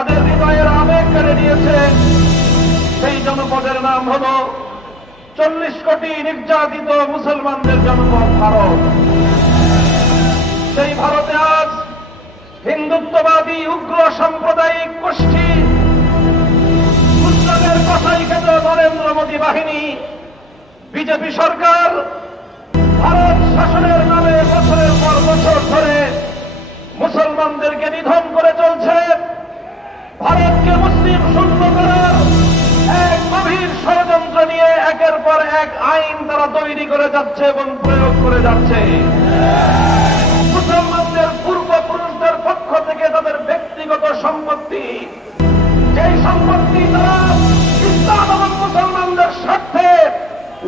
তাদের হৃদয়ের আবেগ কেড়ে নিয়েছে। সেই জনপদের নাম হল চল্লিশ কোটি নির্যাতিত মুসলমানদের জনপদ ভারত। সেই ভারতে আজ হিন্দুত্ববাদী, উগ্র, সাম্প্রদায়িক গোষ্ঠী গুজরাটের কষাই খেত নরেন্দ্র মোদী বাহিনী, বিজেপি সরকার ভারত শাসনের নামে বছরের পর বছর ধরে মুসলমানদেরকে নিধন করে চলছে। মুসলিম শূন্য গভীর ষড়যন্ত্র নিয়ে একের পর এক আইন তারা তৈরি করে যাচ্ছে এবং প্রয়োগ করে যাচ্ছে। মুসলমানদের পূর্বপুরুষদের পক্ষ থেকে তাদের ব্যক্তিগত সম্পত্তি, যেই সম্পত্তি তারা ইসলাম এবং মুসলমানদের স্বার্থে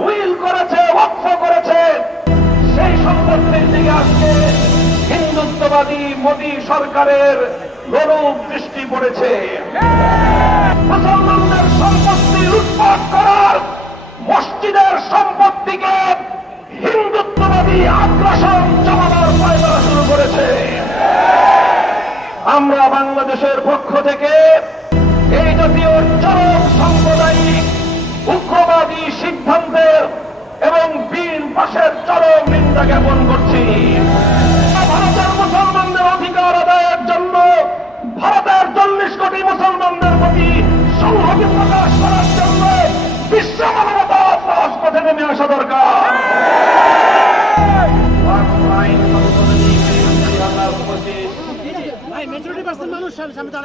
উইল করেছে, ওয়াকফ করেছে, সেই সম্পত্তির দিকে আজকে হিন্দুত্ববাদী মোদী সরকারের গরুপ দৃষ্টি পড়েছে। মুসলমানদের সম্পত্তি লুটপাট করার মসজিদের সম্পত্তিকে হিন্দুত্ববাদী আগ্রাসন চালানোর পায়তারা শুরু করেছে। আমরা বাংলাদেশের পক্ষ থেকে এই জাতীয় চরম সাম্প্রদায়িক, উগ্রবাদী সিদ্ধান্তের এবং বিল পাশের চরম নিন্দা জ্ঞাপন করছি। দাঁড়ায় আছে।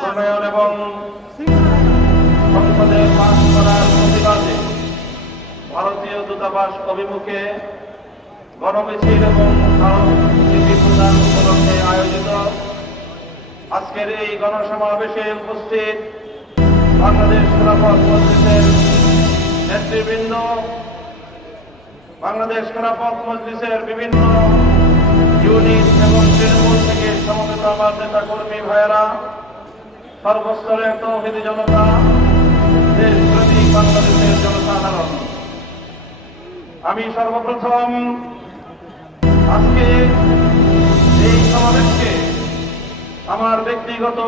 প্রণয়ন এবং সংসদে পাশ করার প্রতিবাদে ভারতীয় দূতাবাস অভিমুখে গণমিছিল এবং স্মারকলিপি প্রদান উপলক্ষে আয়োজিত আজকের এই গণসমাবেশে উপস্থিত বাংলাদেশ খেলাফত মজলিসের নেতৃবৃন্দ বাংলাদেশ খেলাফত মজলিসের বিভিন্ন ইউনিট এবং তৃণমূল থেকে সমবেত আমার নেতা কর্মী ভাইয়েরা, সর্বস্তরের তৌহিদি জনতা, দেশপ্রেমিক বাংলাদেশের জনসাধারণ, আমি সর্বপ্রথম আজকে এই সমাবেশকে আমার ব্যক্তিগত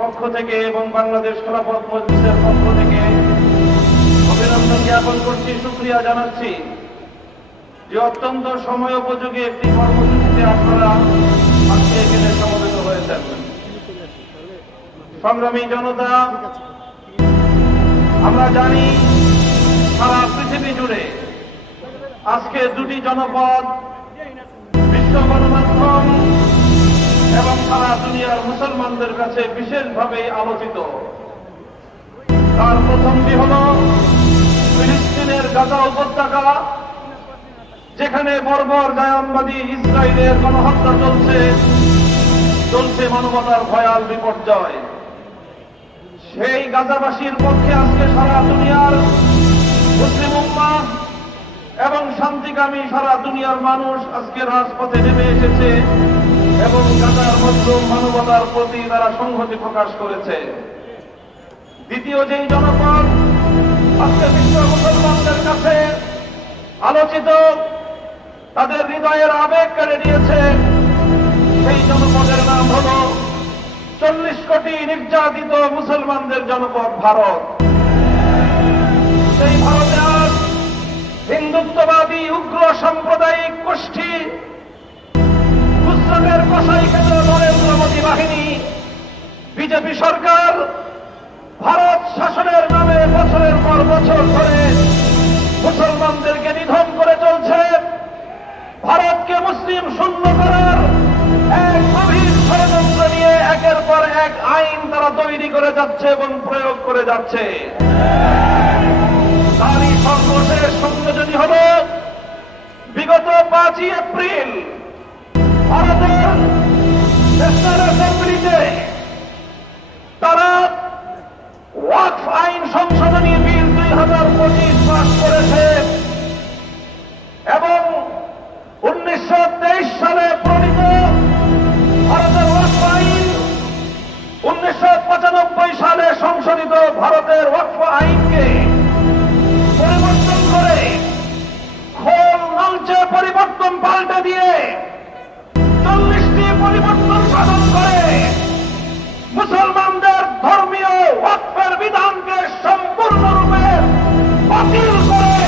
পক্ষ থেকে এবং বাংলাদেশ খেলাফত মজলিসের পক্ষ থেকে অভিনন্দন জ্ঞাপন করছি সুক্রিয়া জানাচ্ছি। যে অত্যন্ত সময় উপযোগী একটি কর্মসূচিতে আপনারা আজকে এখানে সমবেত হয়েছেন সংগ্রামী জনতা, আমরা জানি সারা পৃথিবী জুড়ে আজকে দুটি জনপদ, বিশ্ব গণমাধ্যম এবং সারা দুনিয়ার মুসলমানদের কাছে বিশেষভাবে আলোচিত। তার প্রথমটি হল ফিলিস্তিনের গাজা উপত্যকা। যেখানে বর্বর জায়নবাদী ইসরায়েলের গণহত্যা চলছে চলছে মানবতার ভয়াল বিপর্যয়। সেই গাজাবাসীর পক্ষে আজকে সারা দুনিয়ার মুসলিম উম্মা এবং শান্তিকামী সারা দুনিয়ার মানুষ আজকে রাজপথে নেমে এসেছে এবং গাজার মধ্যম মানবতার প্রতি তারা সংহতি প্রকাশ করেছে। দ্বিতীয় যেই জনপদ, আজকে বিশ্ব মুসলমানদের কাছে আলোচিত তাদের হৃদয়ের আবেগ কেড়ে নিয়েছে। সেই জনপদের নাম হল চল্লিশ কোটি নির্যাতিত মুসলমানদের জনপদ ভারত। সেই ভারতে আজ হিন্দুত্ববাদী, উগ্র সাম্প্রদায়িক গোষ্ঠী গুজরাটের কষাই খেত নরেন্দ্র মোদী বাহিনী, বিজেপি সরকার ভারত শাসনের নামে বছরের পর বছর ধরে চলছে ভারতকে মুসলিম শূন্য করার ষড়যন্ত্র নিয়ে একের পর এক আইন তারা তৈরি করে যাচ্ছে এবং প্রয়োগ করে যাচ্ছে। তারই সর্বশেষ হল, বিগত পাঁচই এপ্রিল ভারতের মুসলমানদের ধর্মীয় ওয়াকফের বিধানকে সম্পূর্ণরূপে বাতিল করে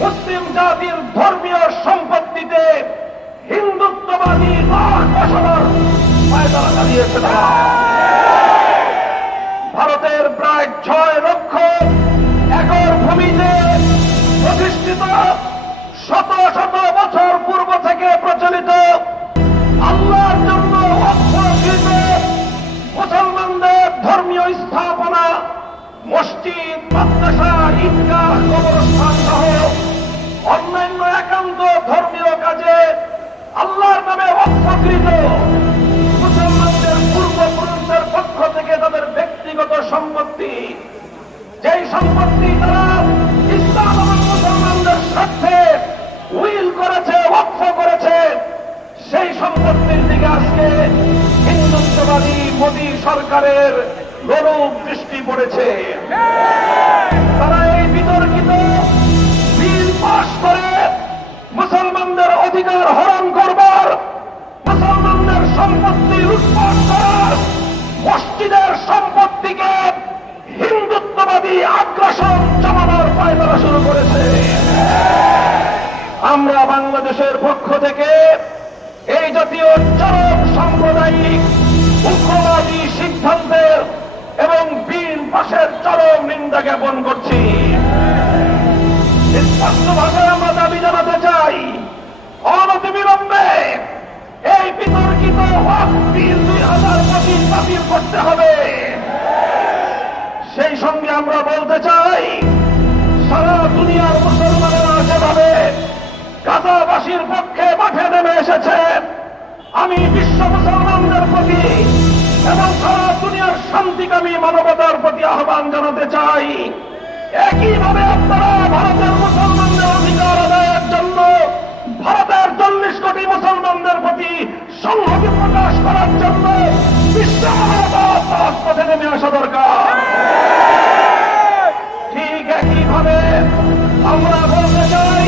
মুসলিম জাতির ধর্মীয় সম্পত্তিতে হিন্দুত্ববাদী রাগ বসানোর ফায়দা চালিয়েছে তারা স্থাপনা মসজিদ, মাদ্রাসা, ঈদগাহ, কবরস্থান সহ অন্যান্য একান্ত ধর্মীয় কাজে আল্লাহর নামে অক্ষকৃত মুসলমানদের পূর্বপুরুষদের পক্ষ থেকে তাদের ব্যক্তিগত সম্পত্তি, যেই সম্পত্তি তারা ইসলাম এবং মুসলমানদের স্বার্থে উইল করেছে, ওয়াকফ করেছে, সেই সম্পত্তির দিকে আজকে হিন্দুত্ববাদী মোদী সরকারের গরম দৃষ্টি পড়েছে। তারা এই বিতর্কিত বিল পাশ করে মুসলমানদের অধিকার হরণ করবার, মুসলমানদের সম্পত্তি লুটপাট করার, মসজিদের সম্পত্তিকে হিন্দুত্ববাদী আগ্রাসন চালানোর পায়তারা শুরু করেছে। আমরা বাংলাদেশের পক্ষ থেকে এই জাতীয় চরম সাম্প্রদায়িক উগ্রবাদী সিদ্ধান্তের এবং বিল পাশের চরম নিন্দা জ্ঞাপন করছি। ভাষায় আমরা দাবি জানাতে চাই অনতিবিলম্বে এই বিতর্কিত ওয়াক বিল দুই হাজার পঁচিশ বাতিল করতে হবে। সেই সঙ্গে আমরা বলতে চাই, সারা দুনিয়ার মুসলমানেরা যেভাবে গাজাবাসীর পক্ষে মাঠে নেমে এসেছে, আমি বিশ্ব মুসলমানদের প্রতি এবং সারা দুনিয়ার শান্তিকামী মানবতার প্রতি আহ্বান জানাতে চাই। একইভাবে আপনারা ভারতের মুসলমানদের অধিকার আদায়ের জন্য ভারতের চল্লিশ কোটি মুসলমানদের প্রতি সংহতি প্রকাশ করার জন্য বিশ্ব মানবতার রাজপথে নেমে আসা দরকার। ঠিক একইভাবে আমরা বলতে চাই,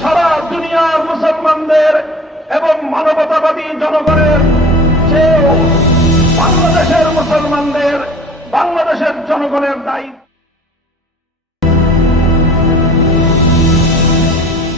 সারা দুনিয়ার মুসলমানদের এবং মানবতাবাদী জনগণের চেয়েও বাংলাদেশের মুসলমানদের বাংলাদেশের জনগণের দায়িত্ব।